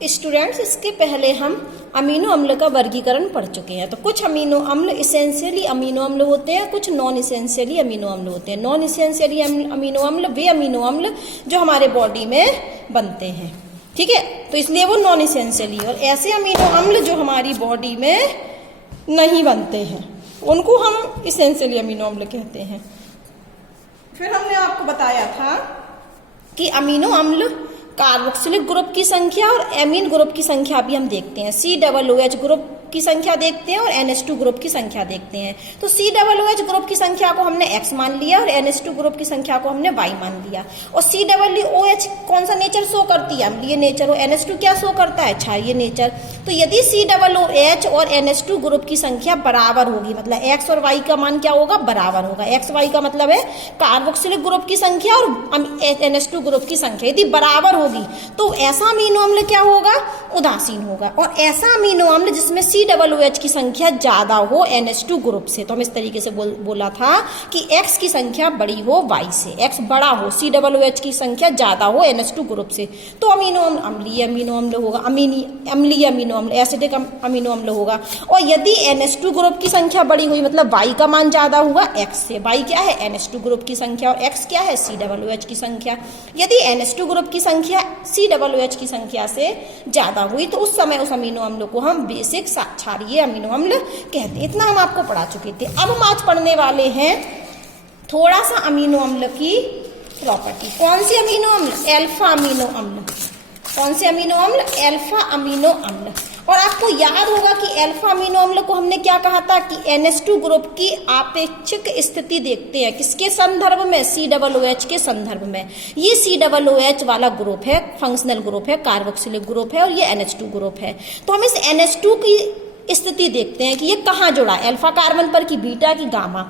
Students, इसके पहले हम अमीनो अम्ल का वर्गीकरण पढ़ चुके हैं। तो कुछ अमीनो अम्ल इसेंशियली अमीनो अम्ल होते हैं, कुछ नॉन इसेंशियली अमीनो अम्ल होते हैं। नॉन इसेंशियली अमीनो अम्ल वे अमीनो अम्ल जो हमारे बॉडी में बनते हैं, ठीक है, तो इसलिए वो नॉन इसेंशियली। और ऐसे अमीनो अम्ल जो हमारी बॉडी में नहीं बनते हैं उनको हम इसेंशियली अमीनो अम्ल कहते हैं। फिर हमने आपको बताया था कि अमीनो अम्ल कार्बोक्सिलिक ग्रुप की संख्या और एमीन ग्रुप की संख्या भी हम देखते हैं। COOH ग्रुप की संख्या देखते हैं और NH2 ग्रुप की संख्या देखते हैं। तो COOH ग्रुप की संख्या को हमने X मान लिया और NH2 ग्रुप की संख्या को हमने Y मान लिया। और COOH कौन सा नेचर शो करती है? अम्लीय नेचर। और NH2 क्या शो करता है? क्षारीय नेचर। तो यदि COOH और NH2 ग्रुप की संख्या बराबर होगी, मतलब X और Y का मान क्या होगा? बराबर होगा। X Y का मतलब है कार्बोक्सिलिक ग्रुप की संख्या और NH2 ग्रुप की संख्या यदि बराबर होगी तो ऐसा अमीनो अम्ल क्या होगा? उदासीन होगा। और ऐसा अमीनो अम्ल जिसमें COOH की संख्या ज्यादा हो NH2 ग्रुप से, तो हम इस तरीके से बोला था कि X की संख्या बड़ी हो Y से, X बड़ा हो, COOH की संख्या ज्यादा हो NH2 ग्रुप से, तो अमीनो अम्ल अम्लीय अमीनो अम्ल होगा, अम्लीय अमीनो अम्ल, एसिडिक अमीनो अम्ल होगा। और यदि NH2 ग्रुप की संख्या बड़ी हुई, मतलब Y का मान ज्यादा हुआ X से, Y क्या है? NH2 ग्रुप की संख्या, और X क्या है? COOH की संख्या। यदि NH2 ग्रुप की संख्या COOH की संख्या से ज्यादा हुई तो उस समय उस अमीनो अम्ल को हम बेसिक क्षारीय अमीनो अम्ल कहते हैं। इतना हम आपको पढ़ा चुके थे। अब हम आज पढ़ने वाले हैं थोड़ा सा अमीनो अम्ल की प्रॉपर्टी। कौन सी अमीनो अम्ल? अल्फा अमीनो अम्ल। कौन से अमीनो अम्ल? अल्फा अमीनो अम्ल। और आपको याद होगा कि अल्फा अमीनो अम्ल को हमने क्या कहा था कि NH2 ग्रुप की आपेक्षिक स्थिति देखते हैं। किसके संदर्भ में? COOH के संदर्भ में। ये COOH वाला ग्रुप है, फंक्शनल ग्रुप है, कार्बोक्सिलिक ग्रुप है, और ये NH2 ग्रुप है। तो हम इस NH2 की स्थिति देखते हैं कि ये कहाँ जुड़ा है, अल्फा कार्बन पर कि बीटा की गामा।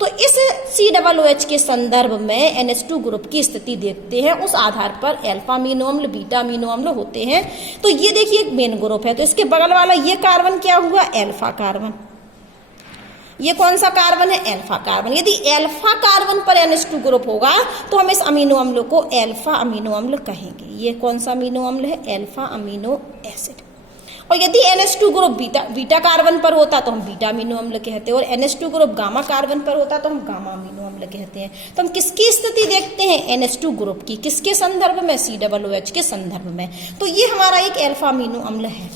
तो इस COOH के संदर्भ में NH2 ग्रुप की स्थिति देखते हैं। उस आधार पर अल्फा अमीनो अम्ल, बीटा अमीनो अम्ल होते हैं। तो ये देखिए एक मेन ग्रुप है, तो इसके बगल वाला ये कार्बन क्या हुआ? Alpha carbon. ये कौन सा कार्बन है? Alpha carbon. यदि अल्फा कार्बन पर NH2 ग्रुप होगा तो हम इस अमीनो अम्ल को अल्फा अमीनो अम्ल कहेंगे। ये कौन सा अमीनो अम्ल है? Alpha amino acid. और यदि NH2 ग्रुप बीटा कार्बन पर होता तो हम बीटा अमीनो अम्ल कहते हैं, और NH2 ग्रुप गामा कार्बन पर होता तो हम गामा अमीनो अम्ल कहते हैं। तो हम किसकी स्थिति देखते हैं? NH2 ग्रुप की। किसके संदर्भ में? COOH के संदर्भ में। तो ये हमारा एक अल्फा अमीनो अम्ल है।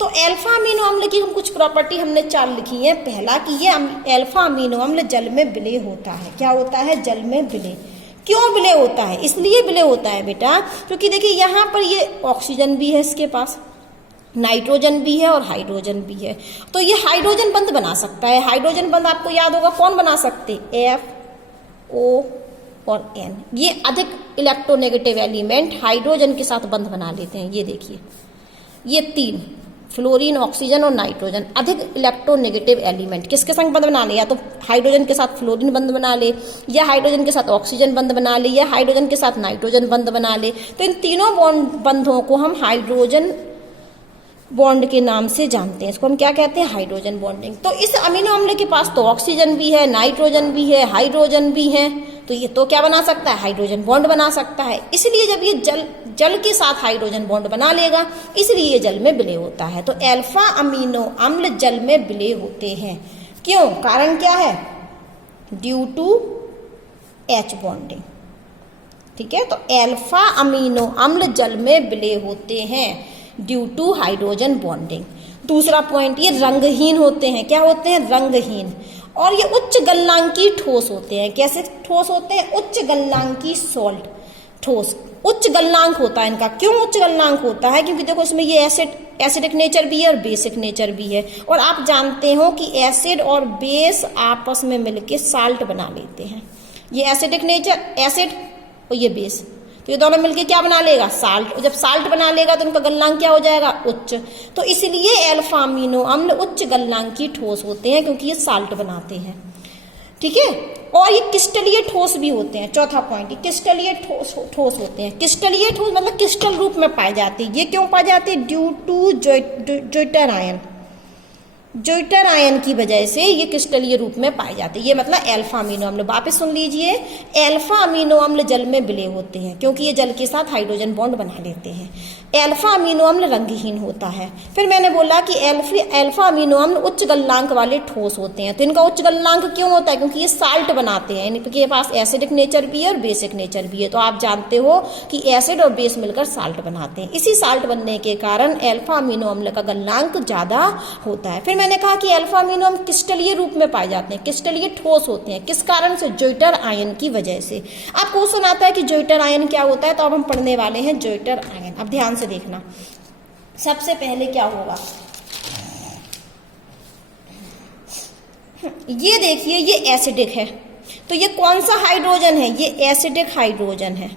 तो अल्फा अमीनो अम्ल की हम कुछ प्रॉपर्टी हमने 4 लिखी है। पहला कि ये अल्फा अमीनो अम्ल जल में विलय होता है। क्या होता है? जल में विलय। क्यों विलय होता है? इसलिए विलय होता है बेटा क्योंकि देखिए यहाँ पर ये ऑक्सीजन भी है, इसके पास नाइट्रोजन भी है और हाइड्रोजन भी है। तो ये हाइड्रोजन बंध बना सकता है। हाइड्रोजन बंध आपको याद होगा कौन बना सकते? F, O और N। ये अधिक इलेक्ट्रोनेगेटिव एलिमेंट हाइड्रोजन के साथ बंध बना लेते हैं। ये देखिए, ये 3 फ्लोरीन, ऑक्सीजन और नाइट्रोजन अधिक इलेक्ट्रोनेगेटिव एलिमेंट किसके संग बंध बना ले? या तो हाइड्रोजन के साथ फ्लोरीन बंध बना ले, या हाइड्रोजन के साथ ऑक्सीजन बंध बना ले, या हाइड्रोजन के साथ नाइट्रोजन बंध बना ले। तो इन तीनों बंधों को हम हाइड्रोजन बॉन्ड के नाम से जानते हैं। इसको हम क्या कहते हैं? Hydrogen bonding. तो इस अमीनो अम्ल के पास तो ऑक्सीजन भी है, नाइट्रोजन भी है, हाइड्रोजन भी है, तो ये तो क्या बना सकता है? हाइड्रोजन बॉन्ड बना सकता है। इसलिए जब ये जल के साथ हाइड्रोजन बॉन्ड बना लेगा, इसलिए ये जल में विलय होता है। तो अल्फा अमीनो अम्ल जल में विलय होते हैं। क्यों? कारण क्या है? Due to H bonding. ठीक है, तो अल्फा अमीनो अम्ल जल में विलय होते हैं ड्यू टू हाइड्रोजन बॉन्डिंग। दूसरा पॉइंट, ये रंगहीन होते हैं। क्या होते हैं? रंगहीन। और ये उच्च गलनांकी ठोस होते हैं। कैसे ठोस होते हैं? उच्च गलनांकी सॉल्ट ठोस। उच्च गलनांक होता है इनका। क्यों उच्च गलनांक होता है? क्योंकि देखो इसमें ये एसिडिक नेचर भी है और बेसिक नेचर भी है। और आप जानते हो कि एसिड और बेस आपस में मिलके साल्ट बना लेते हैं। ये एसिडिक नेचर, एसिड, और ये बेस, तो ये दोनों मिलके क्या बना लेगा? साल्ट। और जब साल्ट बना लेगा तो उनका गलनांक क्या हो जाएगा? उच्च। तो इसलिए अल्फा अमीनो अम्ल उच्च गलनांकी ठोस होते हैं क्योंकि ये साल्ट बनाते हैं। ठीक है, और ये क्रिस्टलीय ठोस भी होते हैं। चौथा पॉइंट, ये क्रिस्टलीय ठोस होते हैं। क्रिस्टलीय ठोस मतलब क्रिस्टल रूप में पाए जाते हैं। ये क्यों पाए जाते हैं? Due to zwitter ion. Zwitter ion की वजह से ये क्रिस्टलीय रूप में पाए जाते हैं। ये मतलब अल्फा अमीनो अम्ल। वापस सुन लीजिए, अल्फा अमीनो अम्ल जल में विलय होते हैं क्योंकि ये जल के साथ हाइड्रोजन बॉन्ड बना लेते हैं। अल्फा अमीनो अम्ल रंगहीन होता है। फिर मैंने बोला कि अल्फा अमीनो अम्ल उच्च गलनांक वाले ठोस होते हैं। तो इनका उच्च गलनांक क्यों होता है? क्योंकि ये साल्ट बनाते हैं, इनके पास एसिडिक नेचर भी है और बेसिक नेचर भी है। तो आप जानते हो कि एसिड और बेस मिलकर साल्ट बनाते हैं। इसी साल्ट बनने के कारण अल्फा अमीनो अम्ल का गलनांक ज्यादा होता है। फिर मैंने कहा कि अल्फा अमीनो अम्ल क्रिस्टलीय रूप में पाए जाते हैं, क्रिस्टलीय ठोस होते हैं। किस कारण से? ज्वाइटर आयन की वजह से। अब क्वेश्चन आता है कि ज्वाइटर आयन क्या होता है, तो अब हम पढ़ने वाले हैं ज्वाइटर आयन। अब ध्यान से देखना, सबसे पहले क्या होगा, ये देखिए ये एसिडिक है, तो ये कौन सा हाइड्रोजन है? ये एसिडिक हाइड्रोजन है,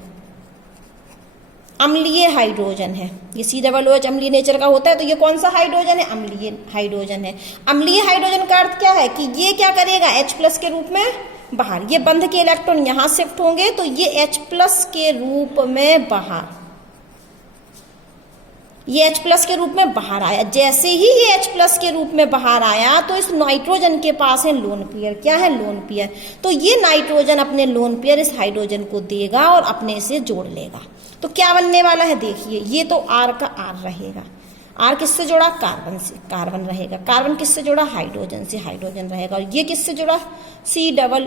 अम्लीय हाइड्रोजन है। ये COOH अम्लीय नेचर का होता है। तो ये कौन सा हाइड्रोजन है? अम्लीय हाइड्रोजन है। अम्लीय हाइड्रोजन का अर्थ क्या है कि ये क्या करेगा? H+ के रूप में बाहर, ये बंध के इलेक्ट्रॉन यहां शिफ्ट होंगे तो ये H+ के रूप में बाहर, ये H+ के रूप में बाहर आया। जैसे ही ये H+ के रूप में बाहर आया तो इस नाइट्रोजन के पास है लोन पेयर। क्या है? Lone pair. तो ये नाइट्रोजन अपने लोन पेयर इस हाइड्रोजन को देगा और अपने से जोड़ लेगा। तो क्या बनने वाला है? देखिए, ये तो R का R रहेगा। R किससे जोड़ा? कार्बन से, कार्बन रहेगा। कार्बन किससे जोड़ा? हाइड्रोजन से, हाइड्रोजन रहेगा। और ये किससे जोड़ा? COO,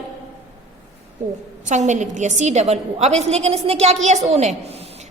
संग में लिख दिया COO। अब लेकिन इसने क्या किया? इस O ने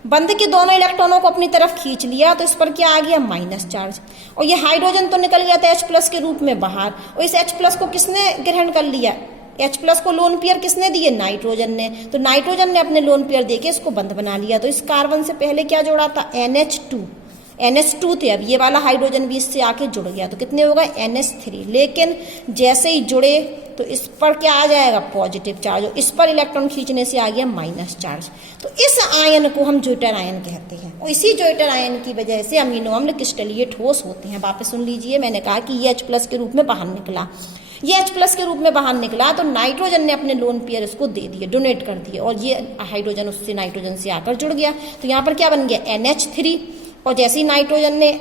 बंध के दोनों इलेक्ट्रॉनों को अपनी तरफ खींच लिया, तो इस पर क्या आ गया? Minus charge. और ये हाइड्रोजन तो निकल गया था H+ के रूप में बाहर, और इस H+ को किसने ग्रहण कर लिया? H+ को लोन पेयर किसने दिए? नाइट्रोजन ने। तो नाइट्रोजन ने अपने लोन पेयर देके इसको बंध बना लिया। तो इस कार्बन से पहले क्या जोड़ा था? NH2 थे। अब ये वाला हाइड्रोजन भी इससे आके जुड़ गया, तो कितने हो गए? NH3। लेकिन जैसे ही जुड़े तो इस पर क्या आ जाएगा? Positive charge. इस पर इलेक्ट्रॉन खींचने से आ गया माइनस चार्ज। तो इस आयन को हम ज्वाइटर आयन कहते हैं। और इसी ज्वाइटर आयन की वजह से अमीनो अम्ल क्रिस्टलीय ठोस होते हैं। वापस सुन लीजिए, मैंने कहा कि ये H+ के रूप में बाहर निकला। ये H+ के रूप में बाहर निकला तो नाइट्रोजन ने अपने लोन पेयर इसको दे दिए, डोनेट कर दिए, और ये हाइड्रोजन उससे नाइट्रोजन से आकर जुड़ गया। तो यहाँ पर क्या बन गया? NH3। और जैसे ही नाइट्रोजन ने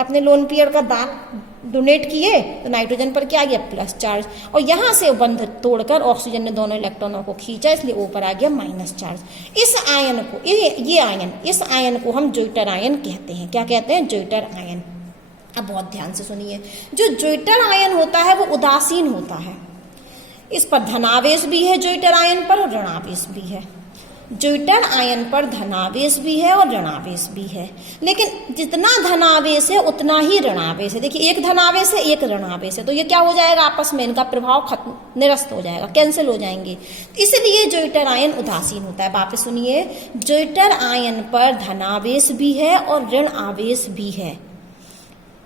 अपने लोन पेयर का दान डोनेट किए तो नाइट्रोजन पर क्या आ गया? Plus charge. और यहां से बंध तोड़कर ऑक्सीजन ने दोनों इलेक्ट्रॉनों को खींचा, इसलिए ऊपर आ गया माइनस चार्ज। इस आयन को, इस आयन को हम ज्वाइटर आयन कहते हैं। क्या कहते हैं? ज्वाइटर आयन। अब बहुत ध्यान से सुनिए, जो ज्वाइटर आयन होता है वो उदासीन होता है। इस पर धनावेश भी है ज्वाइटर आयन पर, और ऋणावेश भी है। ज्वाइटर आयन पर धनावेश भी है और ऋणावेश भी है, लेकिन जितना धनावेश है उतना ही ऋणावेश है। देखिए, एक धनावेश है, एक ऋणावेश है, तो ये क्या हो जाएगा? आपस में इनका प्रभाव खत्म, निरस्त हो जाएगा, कैंसिल हो जाएंगे। इसलिए ज्वाइटर आयन उदासीन होता है। वापस सुनिए, ज्वाइटर आयन पर धनावेश भी है और ऋण आवेश भी है,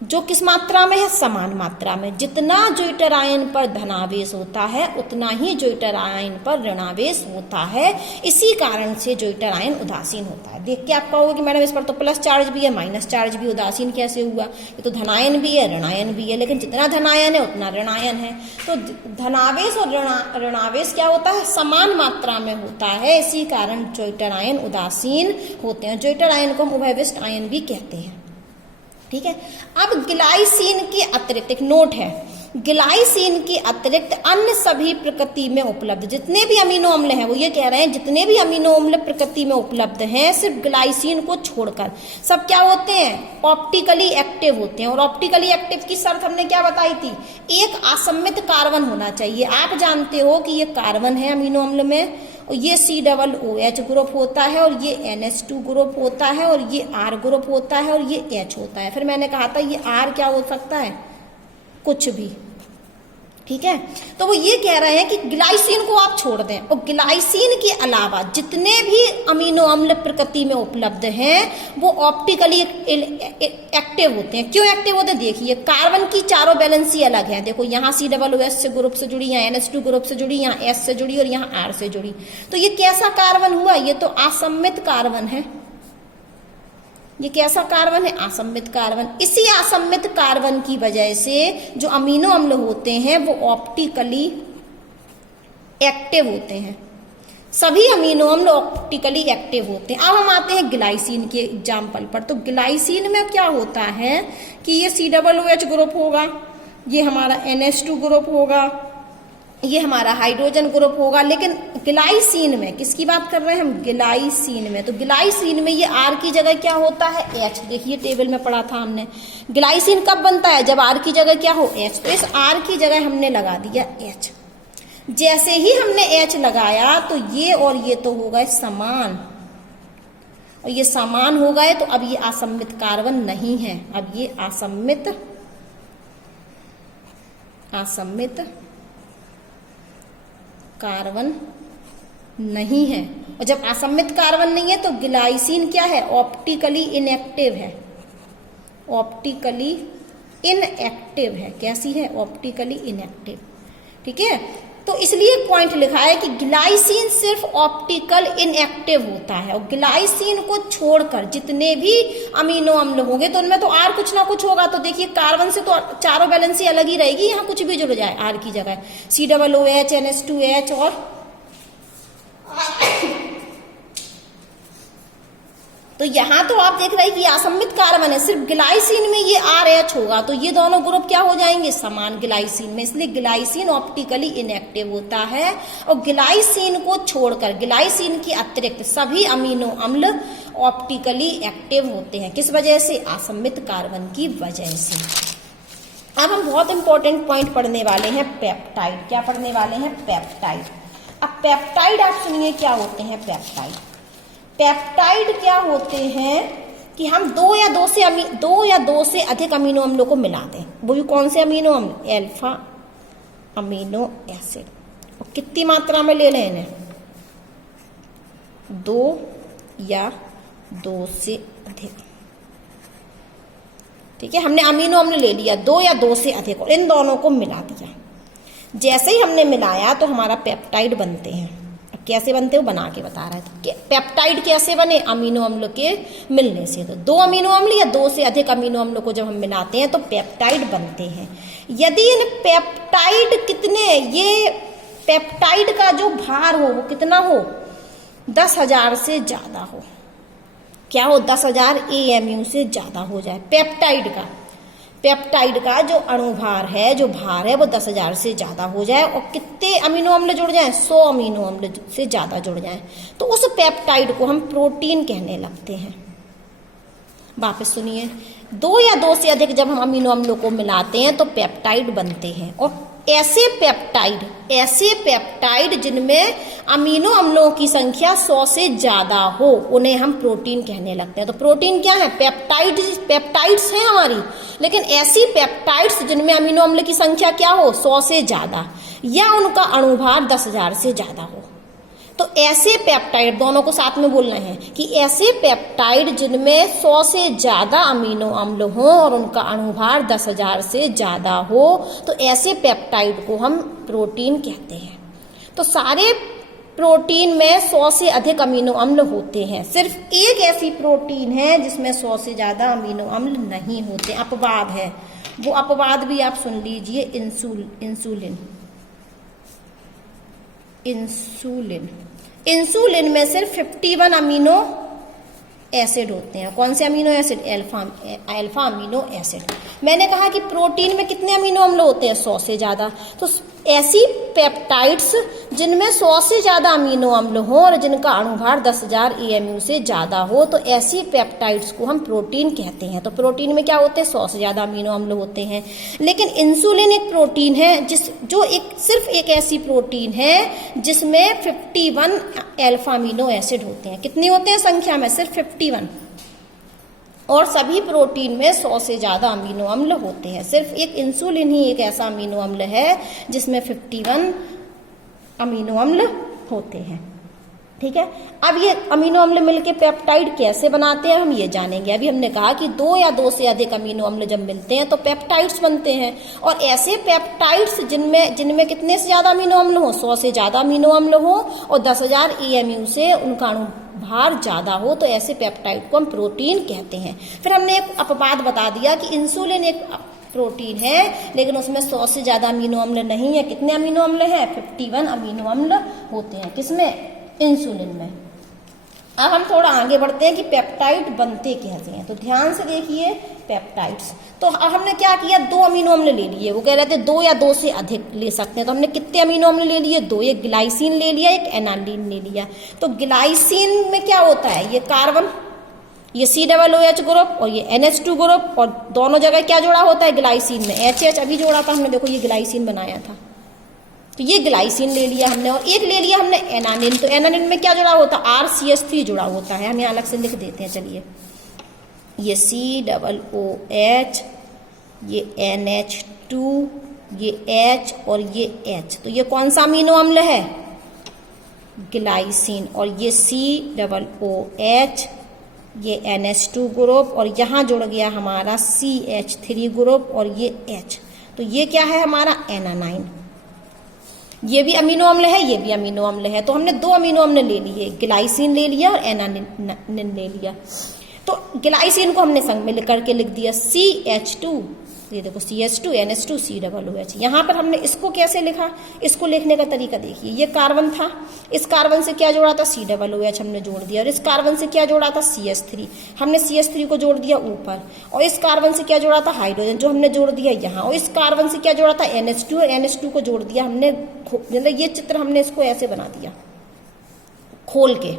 जो किस मात्रा में है? समान मात्रा में। जितना ज्वाइटर आयन पर धनावेश होता है उतना ही ज्वाइटर आयन पर ऋणावेश होता है। इसी कारण से ज्वाइटर आयन उदासीन होता है। देख के आप कहोगे कि मैडम इस पर तो प्लस चार्ज भी है, माइनस चार्ज भी, उदासीन कैसे हुआ? ये तो धनायन भी है, ऋणायन भी है, लेकिन जितना धनायन है उतना ऋणायन है। तो धनावेश और ऋणावेश क्या होता है? समान मात्रा में होता है। इसी कारण ज्वाइटर आयन उदासीन होते हैं। ज्वाइटर आयन को हम उभयविष्ट आयन भी कहते हैं। ठीक है। अब ग्लाइसिन के अतिरिक्त एक नोट है, ग्लाइसिन के अतिरिक्त अन्य सभी प्रकृति में उपलब्ध जितने भी अमीनो अम्ल हैं, वो ये कह रहे हैं जितने भी अमीनो अम्ल प्रकृति में उपलब्ध हैं, सिर्फ ग्लाइसिन को छोड़कर सब क्या होते हैं? ऑप्टिकली एक्टिव होते हैं। और ऑप्टिकली एक्टिव की शर्त हमने क्या बताई थी? एक असम्मित कार्बन होना चाहिए। आप जानते हो कि ये कार्बन है अमीनो अम्ल में, और ये COOH ग्रुप होता है, और ये NH2 ग्रुप होता है, और ये R ग्रुप होता है, और ये H होता है। फिर मैंने कहा था ये R क्या हो सकता है? कुछ भी। ठीक है। तो वो ये कह रहे हैं कि ग्लाइसिन को आप छोड़ दें, और ग्लाइसिन के अलावा जितने भी अमीनो अम्ल प्रकृति में उपलब्ध हैं वो ऑप्टिकली एक्टिव होते हैं। क्यों एक्टिव होते हैं? देखिए, कार्बन की चारों वैलेंसी अलग है। देखो, यहाँ COOH से ग्रुप से जुड़ी, यहाँ NH2 ग्रुप से जुड़ी, यहाँ S से जुड़ी, और यहाँ R से जुड़ी। तो ये कैसा कार्बन हुआ? ये तो असम्मित कार्बन है। ये कैसा कार्बन है? असम्मित कार्बन। इसी असम्मित कार्बन की वजह से जो अमीनो अम्ल होते हैं वो ऑप्टिकली एक्टिव होते हैं। सभी अमीनो अम्ल ऑप्टिकली एक्टिव होते हैं। अब हम आते हैं ग्लाइसिन के एग्जाम्पल पर। तो ग्लाइसिन में क्या होता है कि ये COOH ग्रुप होगा, ये हमारा NH2 ग्रुप होगा, ये हमारा हाइड्रोजन ग्रुप होगा। लेकिन ग्लाइसिन में, किसकी बात कर रहे हैं हम, ग्लाइसिन में, तो ग्लाइसिन में ये R की जगह क्या होता है, H। देखिए टेबल में पढ़ा था हमने, ग्लाइसिन कब बनता है, जब R की जगह क्या हो, H। तो इस R की जगह हमने लगा दिया H। जैसे ही हमने H लगाया तो ये और ये तो हो गए समान, और ये समान हो गए, तो अब ये असम्मित कार्बन नहीं है, अब ये असम्मित कार्बन नहीं है। और जब असम्मित कार्बन नहीं है तो ग्लाइसिन क्या है, ऑप्टिकली इनएक्टिव है, ऑप्टिकली इनएक्टिव है। कैसी है, ऑप्टिकली इनएक्टिव। ठीक है, तो इसलिए पॉइंट लिखा है कि ग्लाइसिन सिर्फ ऑप्टिकल इनएक्टिव होता है, और ग्लाइसिन को छोड़कर जितने भी अमीनो अम्ल होंगे तो उनमें तो आर कुछ ना कुछ होगा। तो देखिए कार्बन से तो चारों वैलेंसी अलग ही रहेगी, यहाँ कुछ भी जुड़ जाए आर की जगह, COOH, NH2H और तो यहां तो आप देख रहे हैं कि असम्मित कार्बन है, सिर्फ ग्लाइसिन में ये RH होगा, तो ये दोनों ग्रुप क्या हो जाएंगे, समान ग्लाइसिन में। इसलिए ग्लाइसिन ऑप्टिकली इनएक्टिव होता है, और ग्लाइसिन को छोड़कर, ग्लाइसिन के अतिरिक्त सभी अमीनो अम्ल ऑप्टिकली एक्टिव होते हैं। किस वजह से, असम्मित कार्बन की वजह से। अब हम बहुत इंपॉर्टेंट पॉइंट पढ़ने वाले हैं, पेप्टाइड। क्या पढ़ने वाले हैं, पेप्टाइड। अब पेप्टाइड आप सुनिए क्या होते हैं पेप्टाइड। पेप्टाइड क्या होते हैं कि हम दो या दो से अधिक अमीनो अम्लों को मिला दें। वो भी कौन से अमीनो अम्ल, अल्फा अमीनो एसिड। और कितनी मात्रा में ले लें इन्हें, 2 या 2 से अधिक। ठीक है, हमने अमीनो अम्ल ले लिया 2 या 2 से अधिक और इन दोनों को मिला दिया। जैसे ही हमने मिलाया तो हमारा पेप्टाइड बनते हैं। कैसे बनते हो, बना के बता रहा है। तो पेप्टाइड कैसे बने, अमीनो अम्ल के मिलने से। तो 2 अमीनो अम्ल या 2 से अधिक अमीनो अम्लों को जब हम मिलाते हैं तो पेप्टाइड बनते हैं। यदि इन पेप्टाइड कितने, ये पेप्टाइड का जो भार हो वो कितना हो, 10,000 से ज्यादा हो। क्या हो, 10,000 AMU से ज्यादा हो जाए। पेप्टाइड का जो अणुभार है, जो भार है, वो 10,000 से ज्यादा हो जाए और कितने अमीनो अम्ल जुड़ जाएं, 100 अमीनो अम्ल से ज्यादा जुड़ जाएं, तो उस पेप्टाइड को हम प्रोटीन कहने लगते हैं। वापस सुनिए, 2 या 2 से अधिक जब हम अमीनो अम्लों को मिलाते हैं तो पेप्टाइड बनते हैं। और ऐसे पेप्टाइड जिनमें अमीनो अम्लों की संख्या 100 से ज्यादा हो, उन्हें हम प्रोटीन कहने लगते हैं। तो प्रोटीन क्या है, पेप्टाइड्स हैं हमारी, लेकिन ऐसी पेप्टाइड्स जिनमें अमीनो अम्ल की संख्या क्या हो, 100 से ज्यादा, या उनका अणुभार 10,000 से ज्यादा हो। तो ऐसे पेप्टाइड, दोनों को साथ में बोलना है कि ऐसे पेप्टाइड जिनमें 100 से ज्यादा अमीनो अम्ल हो और उनका अणुभार 10,000 से ज्यादा हो, तो ऐसे पेप्टाइड को हम प्रोटीन कहते हैं। तो सारे प्रोटीन में 100 से अधिक अमीनो अम्ल होते हैं। सिर्फ एक ऐसी प्रोटीन है जिसमें 100 से ज्यादा अमीनो अम्ल नहीं होते, अपवाद है। वो अपवाद भी आप सुन लीजिए, इंसुलिन में सिर्फ 51 अमीनो एसिड होते हैं। कौन से amino acid, alpha amino acid. मैंने कहा कि प्रोटीन में कितने अमीनो अम्ल होते हैं, 100 से ज्यादा। तो ऐसी पेप्टाइड्स जिनमें 100 से ज्यादा अमीनो अम्ल हो और जिनका अणुभार 10,000 AMU से ज्यादा हो, तो ऐसी पेप्टाइड्स को हम प्रोटीन कहते हैं। तो प्रोटीन में क्या होते हैं, 100 से ज्यादा अमीनो अम्ल होते हैं। लेकिन इंसुलिन एक प्रोटीन है सिर्फ एक ऐसी प्रोटीन है जिसमें 51 अल्फा अमीनो एसिड होते हैं। कितने होते हैं संख्या में, सिर्फ 51। और सभी प्रोटीन में 100 से ज्यादा अमीनो अम्ल होते हैं। सिर्फ एक इंसुलिन ही एक ऐसा अमीनो अम्ल है जिसमें 51 अमीनो अम्ल होते हैं। ठीक है, अब ये अमीनो अम्ल मिलके पेप्टाइड कैसे बनाते हैं हम ये जानेंगे। अभी हमने कहा कि 2 या 2 से अधिक अमीनो अम्ल जब मिलते हैं तो पेप्टाइड्स बनते हैं। और ऐसे पेप्टाइड्स जिनमें कितने से ज्यादा अमीनो अम्ल हो, 100 से ज्यादा अमीनो अम्ल हो और 10,000 AMU से उनका भार ज्यादा हो, तो ऐसे पेप्टाइड को हम प्रोटीन कहते हैं। फिर हमने एक अपवाद बता दिया कि इंसुलिन एक प्रोटीन है लेकिन उसमें 100 से ज्यादा अमीनो अम्ल नहीं है। कितने अमीनो अम्ल हैं, 51 अमीनो अम्ल होते हैं। किसमें, इंसुलिन में। अब हम थोड़ा आगे बढ़ते हैं कि पेप्टाइड बनते कैसे हैं। तो ध्यान से देखिए पेप्टाइड्स। तो अब हमने क्या किया, 2 अमीनो अम्ल ले लिए। वो कह रहे थे 2 या 2 से अधिक ले सकते हैं। तो हमने कितने अमीनो अम्ल ले लिए, 2। एक ग्लाइसिन ले लिया, एक एनालिन ले लिया। तो ग्लाइसिन में क्या होता है, ये कार्बन, ये COOH ग्रुप और ये NH2 ग्रुप, और दोनों जगह क्या जोड़ा होता है ग्लाइसिन में, HH अभी जोड़ा था हमने, देखो ये ग्लाइसिन बनाया था। तो ये ग्लाइसिन ले लिया हमने, और एक ले लिया हमने एनानिन। तो एनानिन में क्या जुड़ा होता है, RCH3 जुड़ा होता है। हम यहाँ अलग से लिख देते हैं, चलिए। ये COOH, ये NH2, ये H और ये H। तो ये कौन सा अमीनो अम्ल है, ग्लाइसिन। और ये COOH, ये NH2 ग्रुप, और यहाँ जुड़ गया हमारा CH3 ग्रुप, और ये H। तो ये क्या है हमारा एनानाइन। ये भी अमीनो अम्ल है, ये भी अमीनो अम्ल है। तो हमने 2 अमीनो अम्ल ले लिए, ग्लाइसिन ले लिया और एनानिन ले लिया। तो ग्लाइसिन को हमने संग में लिख करके लिख दिया CH2, ये देखो CH2 NH2 COOH। यहाँ पर हमने इसको कैसे लिखा, इसको लिखने का तरीका देखिए। ये कार्बन था, इस कार्बन से क्या जोड़ा था, COOH हमने जोड़ दिया, और इस कार्बन से क्या जोड़ा था, CH3, हमने CH3 को जोड़ दिया ऊपर, और इस कार्बन से क्या जोड़ा था, हाइड्रोजन, जो हमने जोड़ दिया यहाँ, और इस कार्बन से क्या जोड़ा था, NH2, और NH2 को जोड़ दिया हमने। मतलब ये चित्र हमने इसको ऐसे बना दिया खोल के,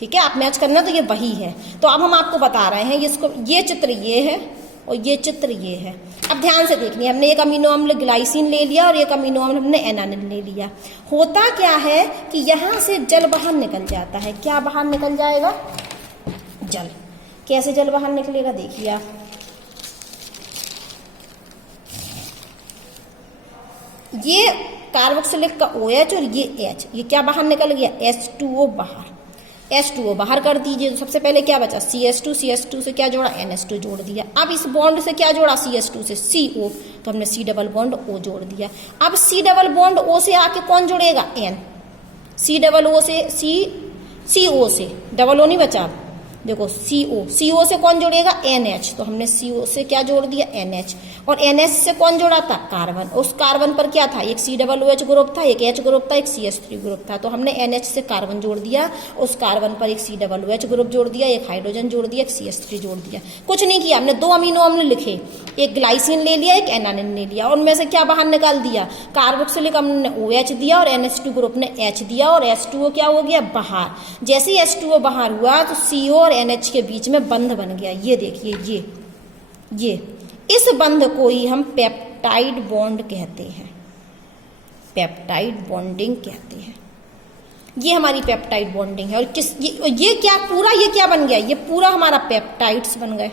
ठीक है। आप मैच करना तो ये वही है। तो अब हम आपको बता रहे हैं इसको, ये चित्र ये है और ये चित्र ये है। अब ध्यान से देखनी, हमने एक अमीनो अम्ल ग्लाइसिन ले लिया और एक अमीनो अम्ल हमने एनानिन ले लिया। होता क्या है कि यहां से जल बाहर निकल जाता है। क्या बाहर निकल जाएगा, जल। कैसे जल बाहर निकलेगा, देखिए आप। ये कार्बोक्सिलिक का OH और ये H, ये क्या बाहर निकल गया, H2O बाहर। H2O बाहर कर दीजिए। तो सबसे पहले क्या बचा, CH2 से क्या जोड़ा, NH2 जोड़ दिया। अब इस बॉन्ड से क्या जोड़ा, CH2 से CO, तो हमने C डबल बॉन्ड O जोड़ दिया। अब C डबल बॉन्ड O से आके कौन जुड़ेगा, N। C डबल O से CO से डबल O नहीं बचा, देखो CO से कौन जोड़ेगा, NH। तो हमने CO से क्या जोड़ दिया, NH। और NH से कौन जोड़ा था, कार्बन। उस कार्बन पर क्या था, एक COOH ग्रुप था, एक H ग्रुप था, एक CH3 ग्रुप था। तो हमने NH से कार्बन जोड़ दिया, उस कार्बन पर एक COOH ग्रुप जोड़ दिया, एक हाइड्रोजन जोड़ दिया, एक CH3 जोड़ दिया। कुछ नहीं किया हमने, 2 अमीनो अम्ल लिखे, एक ग्लाइसिन ले लिया, एक एनानिन ले लिया, और उनमें से क्या बाहर निकाल दिया, कार्बोक्सिलिक अम्ल ने OH दिया और NH2 ग्रुप ने H दिया, और H2O क्या हो गया, बाहर। जैसे ही H2O बाहर हुआ तो CO और NH के बीच में बंध बन गया। ये देखिए, ये इस बंध को ही हम पेप्टाइड बॉन्ड कहते हैं, पेप्टाइड बॉन्डिंग कहते हैं। ये हमारी पेप्टाइड बॉन्डिंग है। और ये क्या पूरा, ये क्या बन गया, ये पूरा हमारा पेप्टाइड्स बन गए।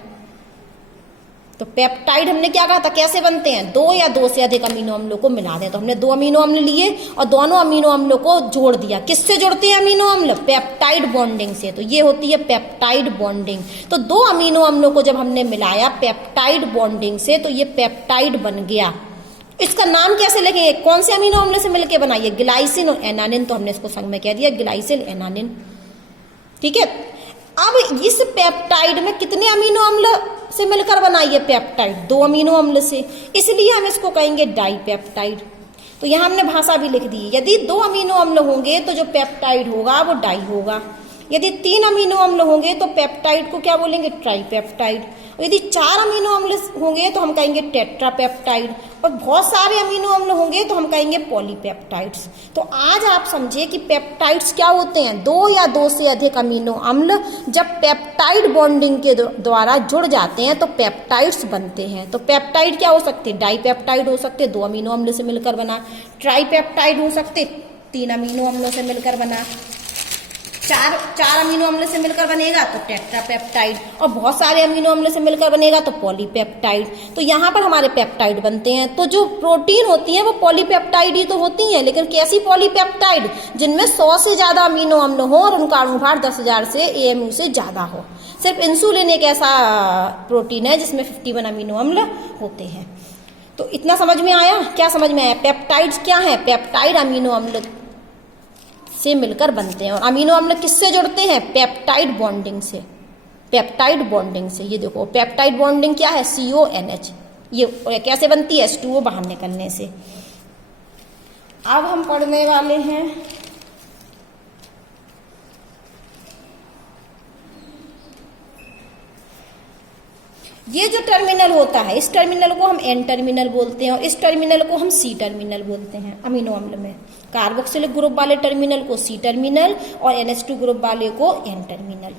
तो पेप्टाइड हमने क्या कहा था, कैसे बनते हैं, 2 या 2 से अधिक अमीनो अम्लों को मिला दें। तो हमने 2 अमीनो अम्ल लिए और दोनों अमीनो अम्लों को जोड़ दिया। किससे जोड़ते हैं अमीनो अम्ल, पेप्टाइड बॉन्डिंग से। तो ये होती है पेप्टाइड बॉन्डिंग। तो 2 अमीनो अम्लों को जब हमने मिलाया पेप्टाइड बॉन्डिंग से, तो ये पेप्टाइड बन गया। इसका नाम कैसे लिखेंगे, कौन से अमीनो अम्ल से मिलकर बनाइए, ग्लाइसिन और एनानिन। तो हमने इसको संग में कह दिया ग्लाइसिल एनानिन, ठीक है। अब इस पेप्टाइड में कितने अमीनो अम्ल से मिलकर बनाइए पेप्टाइड, 2 अमीनो अम्ल से, इसलिए हम इसको कहेंगे डाइपेप्टाइड। तो यहां हमने भाषा भी लिख दी, यदि 2 अमीनो अम्ल होंगे तो जो पेप्टाइड होगा वो डाई होगा। यदि 3 अमीनो अम्ल होंगे तो पेप्टाइड को क्या बोलेंगे, ट्राइपेप्टाइड। और यदि 4 अमीनो अम्ल होंगे तो हम कहेंगे टेट्रापेप्टाइड, और बहुत सारे अमीनो अम्ल होंगे तो हम कहेंगे पॉलीपेप्टाइड्स। तो आज आप समझे कि पेप्टाइड्स क्या होते हैं, 2 या 2 से अधिक अमीनो अम्ल जब पेप्टाइड बॉन्डिंग के द्वारा जुड़ जाते हैं तो पेप्टाइड्स बनते हैं। तो पेप्टाइड क्या हो सकते, डाइपेप्टाइड हो सकते, 2 अमीनो अम्ल से मिलकर बना, ट्राइपेप्टाइड हो सकते, 3 अमीनो अम्लों से मिलकर बना, 4 अमीनो अम्ल से मिलकर बनेगा तो टेट्रापेप्टाइड, और बहुत सारे अमीनो अम्ल से मिलकर बनेगा तो पॉलीपेप्टाइड। तो यहाँ पर हमारे पेप्टाइड बनते हैं। तो जो प्रोटीन होती है वो पॉलीपेप्टाइड ही तो होती हैं, लेकिन कैसी पॉलीपेप्टाइड, जिनमें 100 से ज्यादा अमीनो अम्ल हो और उनका अणुभार 10,000 से AMU से ज्यादा हो। सिर्फ इंसुलिन एक ऐसा प्रोटीन है जिसमें 51 अमीनो अम्ल होते हैं। तो इतना समझ में आया, क्या समझ में आया, पेप्टाइड्स क्या है, पेप्टाइड अमीनो अम्ल से मिलकर बनते हैं। और अमीनो अम्ल किससे जुड़ते हैं, पेप्टाइड बॉन्डिंग से, पेप्टाइड बॉन्डिंग से। ये देखो पेप्टाइड बॉन्डिंग क्या है, CONH। ये कैसे बनती है, H2O बाहर निकलने से। अब हम पढ़ने वाले हैं ये जो टर्मिनल होता है, इस टर्मिनल को हम एन टर्मिनल बोलते हैं और इस टर्मिनल को हम सी टर्मिनल बोलते हैं अमीनो अम्ल में। कार्बोक्सिलिक ग्रुप वाले टर्मिनल को सी टर्मिनल और NH2 ग्रुप वाले को एन टर्मिनल।